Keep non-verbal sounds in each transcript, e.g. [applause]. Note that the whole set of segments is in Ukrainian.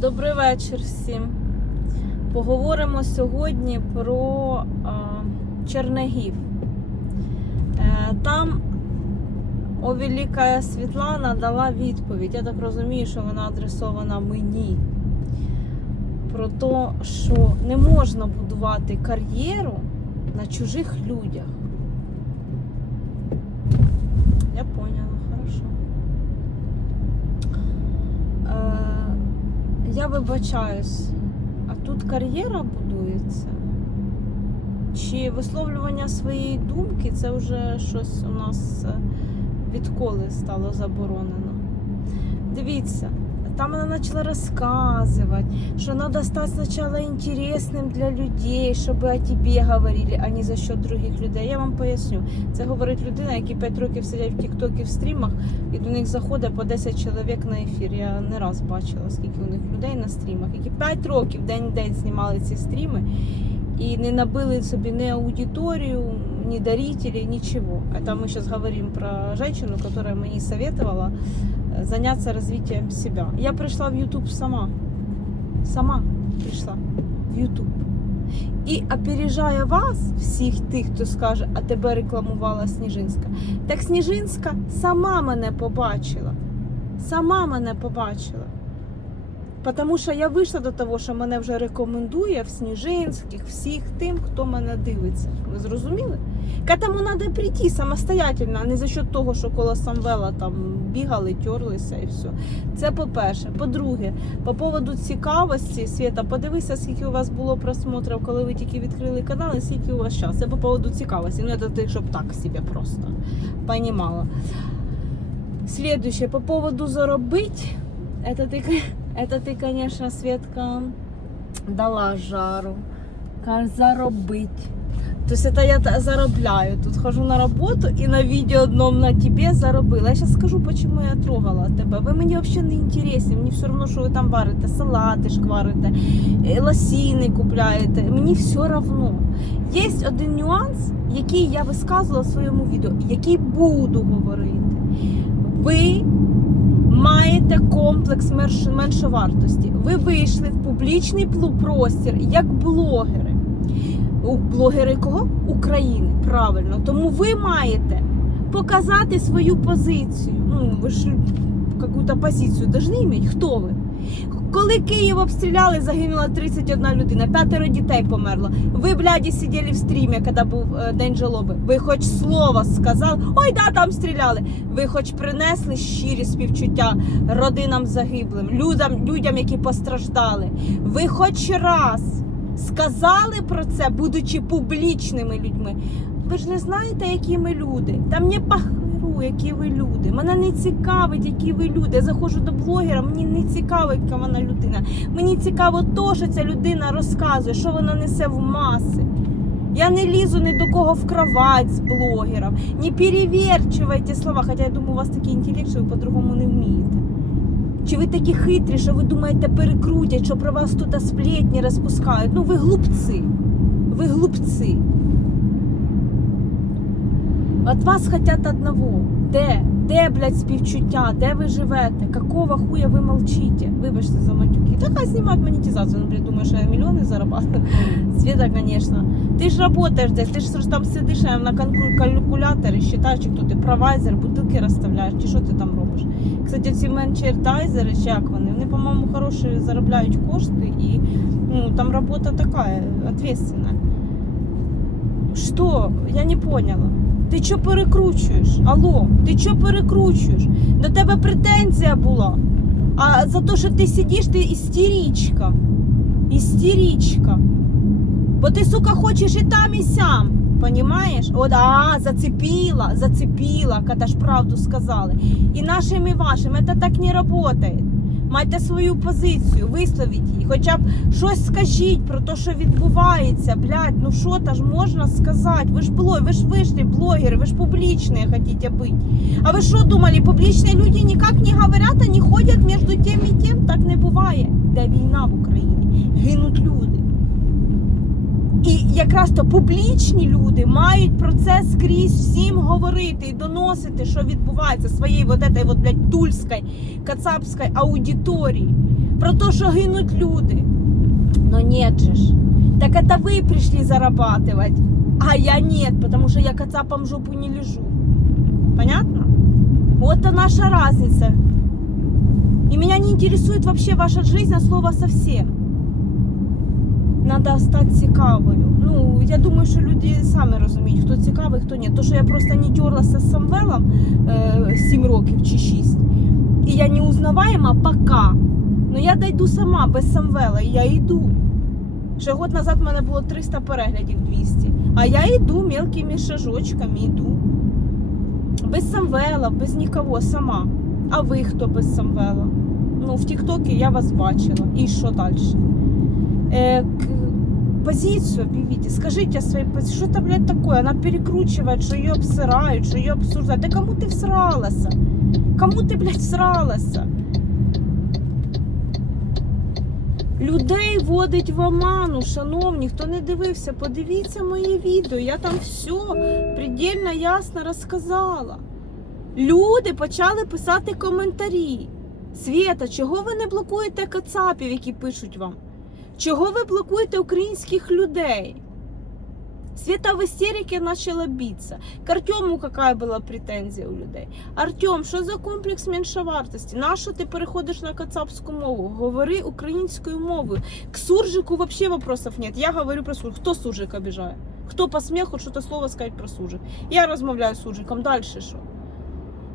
Добрий вечір всім. Поговоримо сьогодні про Чернегів. Е, там Овеліка Світлана дала відповідь. Я так розумію, що вона адресована мені. Про те, що не можна будувати кар'єру на чужих людях. Я поняла, хорошо. Е, я вибачаюсь, а тут кар'єра будується? Чи висловлювання своєї думки це вже щось у нас е, відколи стало заборонено? Дивіться, там вона почала розказувати, що треба стати спочатку інтересним для людей, щоб о тебе говорили, а не за счет других людей. Я вам поясню. Це говорить людина, які 5 років сидять в Тіктокі в стрімах, і до них заходить по 10 чоловік на ефір. Я не раз бачила, скільки у них людей на стрімах, які 5 років день в день знімали ці стріми і не набили собі ні аудиторію, ні дарителей, ничего. Это мы сейчас говорим про женщину, которая мне советовала э, заняться развитием себя. Я пришла в YouTube сама. Сама пришла в YouTube. І опережая вас, всіх тих, хто скаже, а тебе рекламувала Сніжинська. Так Сніжинська сама мене побачила. Сама мене побачила. Тому що я вийшла до того, що мене вже рекомендує в Сніжинських, всіх тим, хто мене дивиться. Ви зрозуміли? К этому треба прийти самостоятельно, а не за счет того, що коло Самвела там бігали, терлися і все. Це по-перше. По-друге, по поводу цікавості, Свята, подивися, скільки у вас було просмотрів, коли ви тільки відкрили канал, і скільки у вас час. Це по поводу цікавості. Ну, це ти, щоб так себе просто понімала. Следующее, по поводу заробить, это ты, это ты, конечно, [laughs] Светка, дала жару. Каже, заробить. То есть это я заробляю. Тут хожу на роботу і на відео одному на тебе заробила. Я зараз скажу, чому я трогала тебе. Ви мені взагалі не інтересні. Мені все одно, що ви там варите, салати шкварите, е, лосіни купляєте. Мені все одно. Є один нюанс, який я висказувала в своєму відео, який буду говорити. Ви маєте комплекс менш- меншовартості. Ви вийшли в публічний простір як блогери. У блогери кого? України. Правильно. Тому ви маєте показати свою позицію. Ну, ви ж якусь позицію должны иметь. Хто ви? Коли Київ обстріляли, загинула 31 людина, п'ятеро дітей померло. Ви, бляді, сиділи в стрімі, коли був е, день жалоби. Ви хоч слово сказали, ой, да, там стріляли. Ви хоч принесли щирі співчуття родинам загиблим, людям, людям, які постраждали. Ви хоч раз сказали про це, будучи публічними людьми. Ви ж не знаєте, які ми люди. Та мені пахиру, які ви люди. Мене не цікавить, які ви люди. Я заходжу до блогера, мені не цікаво, яка вона людина. Мені цікаво то, що ця людина розказує, що вона несе в маси. Я не лізу ні до кого в кровать з блогером. Не переверчивайте слова, хоча я думаю, у вас такий інтелект, що ви по-другому не вмієте. Чи ви такі хитрі, що ви думаєте, перекрутять, що про вас тут сплетні розпускають? Ну ви глупці. Ви глупці. От вас хотят одного. Де? Де, блядь, співчуття? Де ви живете? Какого хуя ви молчите? Вибачте за матюки. Та хай знімають монетизацію. Ну, блядь, думаю, що я мільйони зарабатываю. Света, конечно. Ти ж работаешь десь, ти ж там сидиш на калькуляторі, считаєш, чи хто ти провайзер, бутилки розставляєш, чи що ти там робиш. Кстати, ці менчертайзери, чи як вони, вони, по-моєму, хороші заробляють кошти і ну, там робота така, ответственная. Что? Я не поняла. Ти що перекручуєш? Алло, ти що перекручуєш? До тебе претензія була. А за те, що ти сидиш, ти істеричка. Істеричка. Бо ти, сука, хочеш і там, і сям. Понимаєш? От, а, зацепила, зацепила, коли ж правду сказали. І нашим, і вашим, це так не працює. Майте свою позицію, висловіть її. Хоча б щось скажіть про те, що відбувається. Блядь, ну що та ж можна сказати? Ви ж блог, ви ж вийшли блогери, ви ж публічні хотіть бути. А ви що думали, публічні люди ніяк не говорять, а не ходять між тим і тим? Так не буває. Де війна в Україні? Гинуть люди. І якраз то публічні люди мають про це скрізь всім говорити і доносити, що відбувається своєї вот этой вот, блядь, тульської, кацапської аудиторії. про те, що гинуть люди. Но нет же ж. Так это вы пришли зарабатывать, а я нет, потому что я кацапом в жопу не лежу. Понятно? Вот это наша разница. И меня не интересует вообще ваша жизнь, а слово совсем. Надо стати цікавою. Ну, я думаю, що люди самі розуміють, хто цікавий, хто ні. То, що я просто не терлася з Самвелом е, 7 років чи 6. І я не узнаваема пока. Ну я дойду сама без Самвела, я йду. Ще год назад в мене було 300 переглядів 200. А я йду мелкими шажочками, йду. Без Самвела, без нікого, сама. А ви хто без Самвела? Ну, в Тіктокі я вас бачила. І що далі? К- позицию объявите, скажите о своей позиции. Что это, блядь, такое? Она перекручивает, что ее обсирают, что ее обсуждают. Да кому ты всралась? Кому ти, блядь, всралася? Людей водить в оману, шановні, хто не дивився, подивіться моє відео. Я там все предельно ясно розказала. Люди почали писати коментарі. Свєта, чого ви не блокуєте кацапів, які пишуть вам? Чого ви блокуєте українських людей? Света в істерике почала битися. К Артему какая була претензія у людей? Артем, що за комплекс меншовартості? Нащо ти переходиш на кацапську мову? Говори українською мовою. К суржику вообще вопросов нет. Я говорю про суржик. Хто суржик обіжає? Хто посмів хоч щось слово сказати про суржик? Я розмовляю з суржиком. Далі що?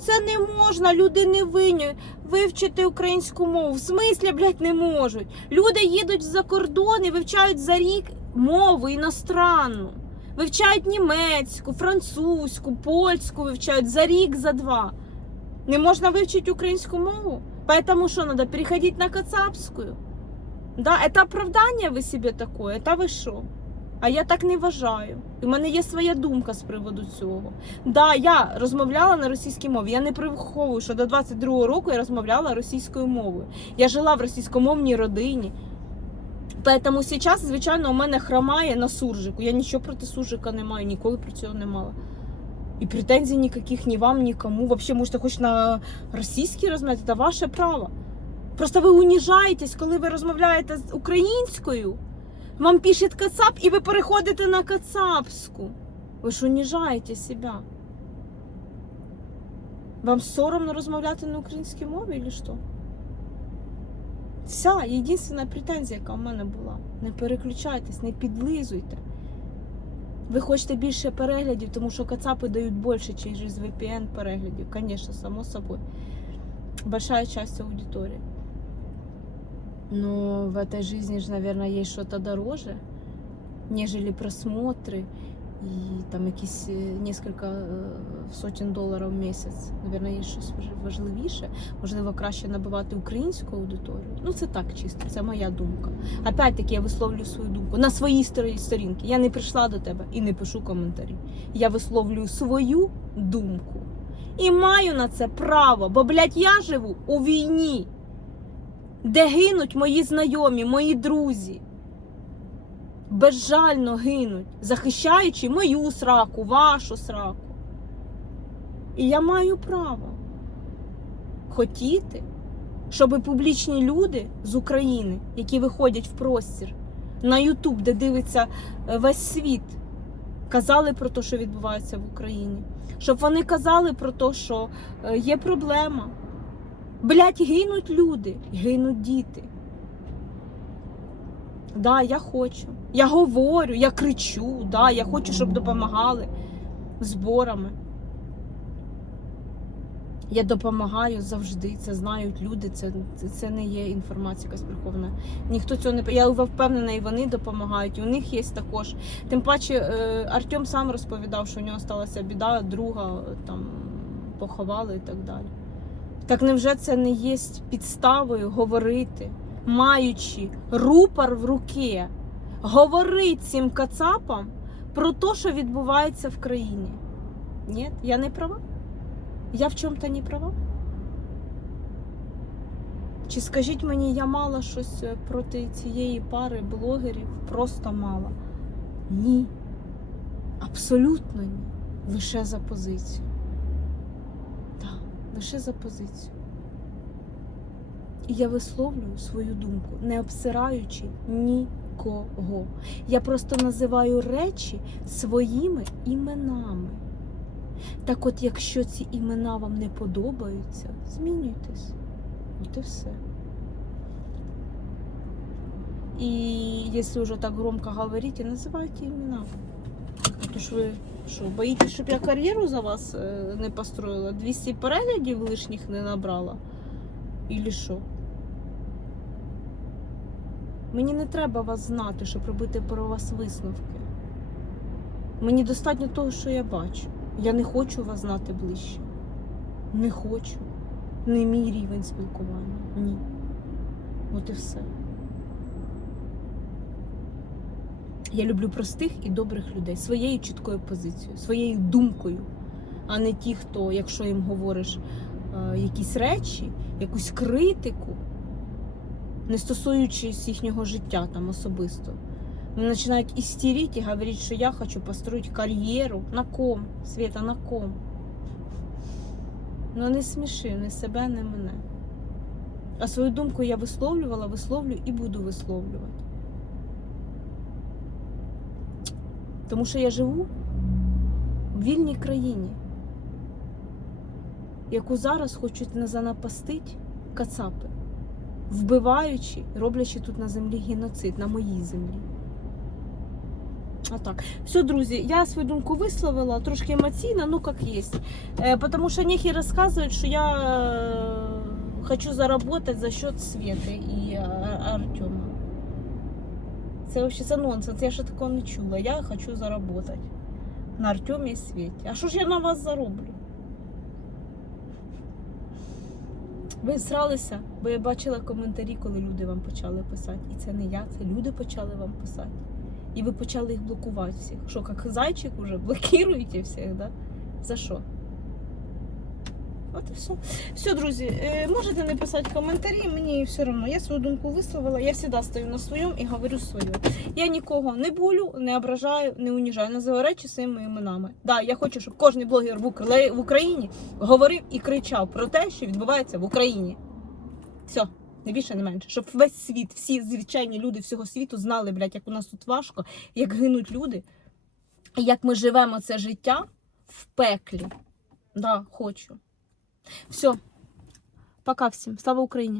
Це не можна, люди не винні вивчити українську мову. В смислі, блядь, не можуть. Люди їдуть за кордон і вивчають за рік мову іностранну. Вивчають німецьку, французьку, польську вивчають за рік, за два. Не можна вивчити українську мову? Поэтому що, надо переходити на кацапську? Да, это оправдання ви собі такое, та ви що? А я так не вважаю. У мене є своя думка з приводу цього. Да, я розмовляла на російській мові. Я не приховую, що до 22-го року я розмовляла російською мовою. Я жила в російськомовній родині. Поэтому сейчас, звичайно, у мене хромає на суржику. Я нічого проти суржика не маю, ніколи про цього не мала. І претензій ніяких ні вам, ні кому. Вообще, можете хоч на російській розмовляти, це ваше право. Просто ви уніжаєтесь, коли ви розмовляєте з українською. Вам пишет кацап, і ви переходите на кацапську. Ви ж уніжаєте себе. Вам соромно розмовляти на українській мові, чи що? Вся єдина претензія, яка в мене була. Не переключайтесь, не підлизуйте. Ви хочете більше переглядів, тому що кацапи дають більше через VPN переглядів. Звісно, само собою. Большая часть аудитории. Но в этой жизни же, наверное, есть что-то дороже, нежели просмотры і там якісь е, несколько е, сотень доларів в місяць. Наверное, є щось важ- важливіше. Можливо, краще набивати українську аудиторію. Ну, це так чисто, це моя думка. Опять-таки, я висловлюю свою думку на своїй сторінці. Я не прийшла до тебе і не пишу коментарі. Я висловлюю свою думку. І маю на це право, бо, блядь, я живу у війні, де гинуть мої знайомі, мої друзі безжально гинуть, захищаючи мою сраку, вашу сраку. І я маю право хотіти, щоб публічні люди з України, які виходять в простір на Ютуб, де дивиться е, весь світ, казали про те, що відбувається в Україні. Щоб вони казали про те, що е, є проблема. Блять, гинуть люди, гинуть діти. Да, я хочу. Я говорю, я кричу, да, я хочу, щоб допомагали зборами. Я допомагаю завжди, це знають люди, це, це, це не є інформація якась прихована. Ніхто цього не я впевнена, і вони допомагають. І у них є також. Тим паче, е, Артем сам розповідав, що у нього сталася біда, друга е, там поховали і так далі. Так невже це не є підставою говорити, маючи рупор в руки, говорить цим кацапам про те, що відбувається в країні? Ні, я не права? Я в чому-то не права? Чи скажіть мені, я мала щось е, проти цієї пари блогерів? Просто мала? Ні. Абсолютно ні. Лише за позицію. Лише за позицію. І я висловлюю свою думку, не обсираючи нікого. Я просто називаю речі своїми іменами. Так от, якщо ці імена вам не подобаються, змінюйтесь. От і все. І якщо вже так громко говорите, називайте імена. А то ж ви що, боїтесь, щоб я кар'єру за вас е, не построїла? 200 переглядів лишніх не набрала? Ілі що? Мені не треба вас знати, щоб робити про вас висновки. Мені достатньо того, що я бачу. Я не хочу вас знати ближче. Не хочу. Не мій рівень спілкування. Ні. От і все. Я люблю простих і добрих людей своєю чіткою позицією, своєю думкою, а не ті, хто, якщо їм говориш е, якісь речі, якусь критику, не стосуючись їхнього життя там особисто. Вони починають істерити і говорити, що я хочу построїти кар'єру. На ком? Світа, на ком? Ну не сміши ні себе, ні мене. А свою думку я висловлювала, висловлюю і буду висловлювати. Тому що я живу в вільній країні, яку зараз хочуть занапастити кацапи, вбиваючи, роблячи тут на землі геноцид, на моїй землі. А так. Все, друзі, я свою думку висловила, трошки емоційно, ну как есть. Э, потому что нехи рассказывают, что я э, хочу заработать за счет Светы и э, Артема. Це вообще це нонсенс, я ще такого не чула. Я хочу заработать на Артемі Світі. А що ж я на вас зароблю? Ви сралися, бо я бачила коментарі, коли люди вам почали писати. І це не я, це люди почали вам писати. І ви почали їх блокувати всіх. Що, як зайчик уже блокуєте всіх, да? За що? От і все. Все, друзі, е, можете не писати коментарі, мені все одно. Я свою думку висловила, я завжди стою на своєму і говорю свою. Я нікого не болю, не ображаю, не уніжаю. Називаю речі своїми іменами. Да, я хочу, щоб кожен блогер в в Україні говорив і кричав про те, що відбувається в Україні. Все. Не більше, не менше. Щоб весь світ, всі звичайні люди всього світу знали, блядь, як у нас тут важко, як гинуть люди, і як ми живемо це життя в пеклі. Да, хочу. Все. Пока всім. Слава Україні!